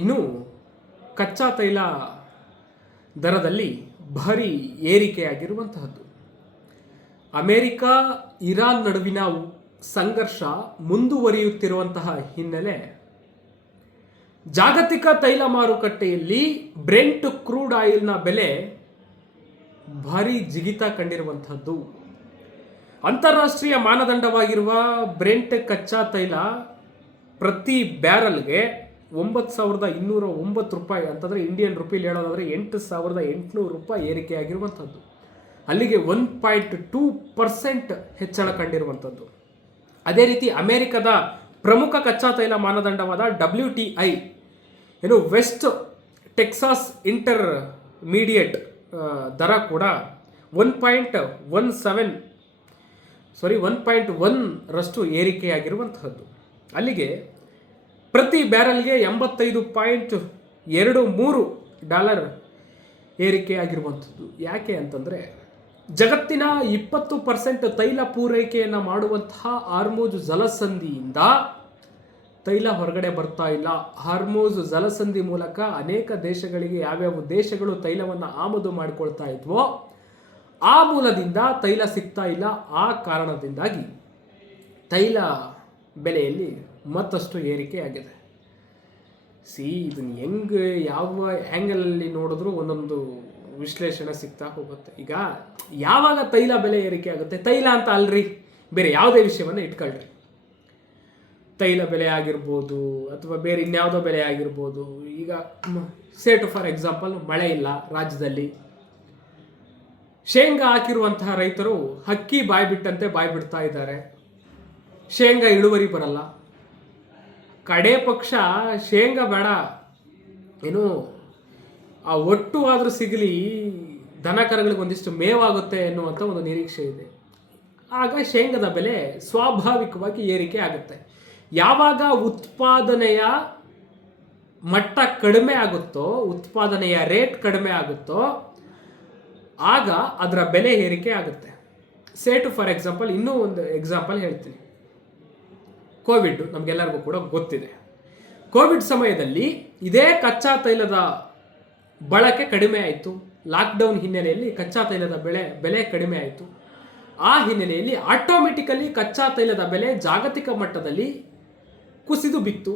ಇನ್ನು ಕಚ್ಚಾ ತೈಲ ದರದಲ್ಲಿ ಭಾರಿ ಏರಿಕೆಯಾಗಿರುವಂತಹದ್ದು. ಅಮೆರಿಕ ಇರಾನ್ ನಡುವಿನ ಸಂಘರ್ಷ ಮುಂದುವರಿಯುತ್ತಿರುವಂತಹ ಹಿನ್ನೆಲೆ ಜಾಗತಿಕ ತೈಲ ಮಾರುಕಟ್ಟೆಯಲ್ಲಿ ಬ್ರೆಂಟ್ ಕ್ರೂಡ್ ಆಯಿಲ್ನ ಬೆಲೆ ಭಾರಿ ಜಿಗಿತ ಕಂಡಿರುವಂತಹದ್ದು. ಅಂತಾರಾಷ್ಟ್ರೀಯ ಮಾನದಂಡವಾಗಿರುವ ಬ್ರೆಂಟ್ ಕಚ್ಚಾ ತೈಲ ಪ್ರತಿ ಬ್ಯಾರಲ್ಗೆ 9,209 ರೂಪಾಯಿ ಅಂತಂದರೆ ಇಂಡಿಯನ್ ರುಪೀಲಿ ಹೇಳೋದಾದರೆ 8,800 ರೂಪಾಯಿ ಏರಿಕೆಯಾಗಿರುವಂಥದ್ದು. ಅಲ್ಲಿಗೆ 1.2% ಹೆಚ್ಚಳ ಕಂಡಿರುವಂಥದ್ದು. ಅದೇ ರೀತಿ ಅಮೆರಿಕದ ಪ್ರಮುಖ ಕಚ್ಚಾ ತೈಲ ಮಾನದಂಡವಾದ WTI ಏನು ವೆಸ್ಟ್ ಟೆಕ್ಸಾಸ್ ಇಂಟರ್ಮೀಡಿಯೇಟ್ ದರ ಕೂಡ 1.1 ಏರಿಕೆಯಾಗಿರುವಂತಹದ್ದು. ಅಲ್ಲಿಗೆ ಪ್ರತಿ ಬ್ಯಾರಲ್ಗೆ $85.23 ಏರಿಕೆಯಾಗಿರುವಂಥದ್ದು. ಯಾಕೆ ಅಂತಂದರೆ ಜಗತ್ತಿನ 20% ತೈಲ ಪೂರೈಕೆಯನ್ನು ಮಾಡುವಂತಹ ಹಾರ್ಮುಜ್ ಜಲಸಂಧಿಯಿಂದ ತೈಲ ಹೊರಗಡೆ ಬರ್ತಾ ಇಲ್ಲ. ಹಾರ್ಮುಜ್ ಜಲಸಂಧಿ ಮೂಲಕ ಅನೇಕ ದೇಶಗಳಿಗೆ ಯಾವ್ಯಾವ ದೇಶಗಳು ತೈಲವನ್ನು ಆಮದು ಮಾಡಿಕೊಳ್ತಾ ಇದ್ವೋ ಆ ಮೂಲದಿಂದ ತೈಲ ಸಿಗ್ತಾ ಇಲ್ಲ. ಆ ಕಾರಣದಿಂದಾಗಿ ತೈಲ ಬೆಲೆಯಲ್ಲಿ ಮತ್ತಷ್ಟು ಏರಿಕೆಯಾಗಿದೆ. ಇದನ್ನು ಹೆಂಗೆ ಯಾವ ಆ್ಯಂಗಲಲ್ಲಿ ನೋಡಿದ್ರೂ ಒಂದೊಂದು ವಿಶ್ಲೇಷಣೆ ಸಿಗ್ತಾ ಹೋಗುತ್ತೆ. ಈಗ ಯಾವಾಗ ತೈಲ ಬೆಲೆ ಏರಿಕೆ ಆಗುತ್ತೆ, ತೈಲ ಅಂತ ಅಲ್ರಿ ಬೇರೆ ಯಾವುದೇ ವಿಷಯವನ್ನು ಇಟ್ಕೊಳ್ರಿ, ತೈಲ ಬೆಲೆ ಆಗಿರ್ಬೋದು ಅಥವಾ ಬೇರೆ ಇನ್ಯಾವುದೋ ಬೆಲೆ ಆಗಿರ್ಬೋದು. ಈಗ ಫಾರ್ ಎಕ್ಸಾಂಪಲ್ ಮಳೆ ಇಲ್ಲ ರಾಜ್ಯದಲ್ಲಿ, ಶೇಂಗಾ ಹಾಕಿರುವಂತಹ ರೈತರು ಹಕ್ಕಿ ಬಾಯ್ಬಿಟ್ಟಂತೆ ಬಾಯ್ಬಿಡ್ತಾ ಇದ್ದಾರೆ. ಶೇಂಗಾ ಇಳುವರಿ ಬರಲ್ಲ. ಕಡೆ ಪಕ್ಷ ಶೇಂಗಾ ಬೇಡ, ಏನು ಆ ಒಟ್ಟು ಆದರೂ ಸಿಗಲಿ, ದನ ಕರುಗಳಿಗೆ ಒಂದಿಷ್ಟು ಮೇವಾಗುತ್ತೆ ಎನ್ನುವಂಥ ಒಂದು ನಿರೀಕ್ಷೆ ಇದೆ. ಆಗ ಶೇಂಗಾದ ಬೆಲೆ ಸ್ವಾಭಾವಿಕವಾಗಿ ಏರಿಕೆ ಆಗುತ್ತೆ. ಯಾವಾಗ ಉತ್ಪಾದನೆಯ ಮಟ್ಟ ಕಡಿಮೆ ಆಗುತ್ತೋ, ಉತ್ಪಾದನೆಯ ರೇಟ್ ಕಡಿಮೆ ಆಗುತ್ತೋ ಆಗ ಅದರ ಬೆಲೆ ಏರಿಕೆ ಆಗುತ್ತೆ. ಫಾರ್ ಎಕ್ಸಾಂಪಲ್ ಇನ್ನೂ ಒಂದು ಎಕ್ಸಾಂಪಲ್ ಹೇಳ್ತೀನಿ. ಕೋವಿಡ್ ನಮಗೆಲ್ಲರಿಗೂ ಕೂಡ ಗೊತ್ತಿದೆ. ಕೋವಿಡ್ ಸಮಯದಲ್ಲಿ ಇದೇ ಕಚ್ಚಾ ತೈಲದ ಬಳಕೆ ಕಡಿಮೆ ಆಯಿತು. ಲಾಕ್ಡೌನ್ ಹಿನ್ನೆಲೆಯಲ್ಲಿ ಕಚ್ಚಾ ತೈಲದ ಬೆಲೆ ಕಡಿಮೆ ಆಯಿತು. ಆ ಹಿನ್ನೆಲೆಯಲ್ಲಿ ಆಟೋಮೆಟಿಕಲಿ ಕಚ್ಚಾ ತೈಲದ ಬೆಲೆ ಜಾಗತಿಕ ಮಟ್ಟದಲ್ಲಿ ಕುಸಿದು ಬಿತ್ತು.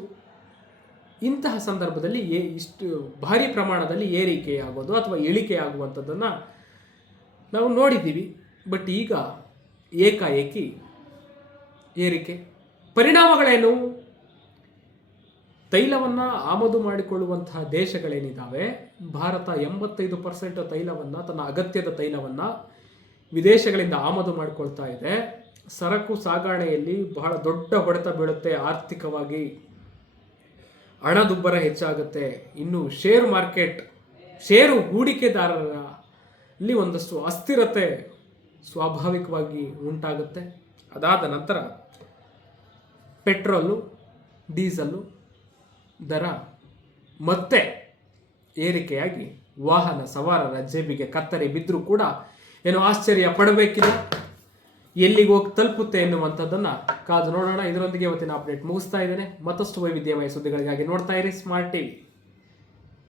ಇಂತಹ ಸಂದರ್ಭದಲ್ಲಿ ಇಷ್ಟು ಭಾರಿ ಪ್ರಮಾಣದಲ್ಲಿ ಏರಿಕೆಯಾಗೋದು ಅಥವಾ ಇಳಿಕೆ ಆಗುವಂಥದ್ದನ್ನು ನಾವು ನೋಡಿದ್ದೀವಿ. ಬಟ್ ಈಗ ಏಕಾಏಕಿ ಏರಿಕೆ ಪರಿಣಾಮಗಳೇನು? ತೈಲವನ್ನು ಆಮದು ಮಾಡಿಕೊಳ್ಳುವಂತಹ ದೇಶಗಳೇನಿದ್ದಾವೆ, ಭಾರತ 85% ತೈಲವನ್ನು, ತನ್ನ ಅಗತ್ಯದ ತೈಲವನ್ನು ವಿದೇಶಗಳಿಂದ ಆಮದು ಮಾಡಿಕೊಳ್ತಾ ಇದೆ. ಸರಕು ಸಾಗಣೆಯಲ್ಲಿ ಬಹಳ ದೊಡ್ಡ ಹೊಡೆತ ಬೀಳುತ್ತೆ. ಆರ್ಥಿಕವಾಗಿ ಹಣದುಬ್ಬರ ಹೆಚ್ಚಾಗುತ್ತೆ. ಇನ್ನು ಷೇರು ಮಾರ್ಕೆಟ್, ಷೇರು ಹೂಡಿಕೆದಾರರಲ್ಲಿ ಒಂದಷ್ಟು ಅಸ್ಥಿರತೆ ಸ್ವಾಭಾವಿಕವಾಗಿ ಉಂಟಾಗುತ್ತೆ. ಅದಾದ ನಂತರ ಪೆಟ್ರೋಲು, ಡೀಸೆಲ್ಲು ದರ ಮತ್ತೆ ಏರಿಕೆಯಾಗಿ ವಾಹನ ಸವಾರರ ಜೇಬಿಗೆ ಕತ್ತರಿ ಬಿದ್ದರೂ ಕೂಡ ಏನು ಆಶ್ಚರ್ಯ ಪಡಬೇಕಿಲ್ಲ. ಎಲ್ಲಿಗೆ ಹೋಗಿ ತಲುಪುತ್ತೆ ಎನ್ನುವಂಥದ್ದನ್ನು ಕಾದು ನೋಡೋಣ. ಇದರೊಂದಿಗೆ ಇವತ್ತಿನ ಅಪ್ಡೇಟ್ ಮುಗಿಸ್ತಾ ಇದ್ದೇನೆ. ಮತ್ತಷ್ಟು ವೈವಿಧ್ಯಮಯ ಸುದ್ದಿಗಳಿಗಾಗಿ ನೋಡ್ತಾ ಇರಿ ಸ್ಮಾರ್ಟ್ ಟಿವಿ.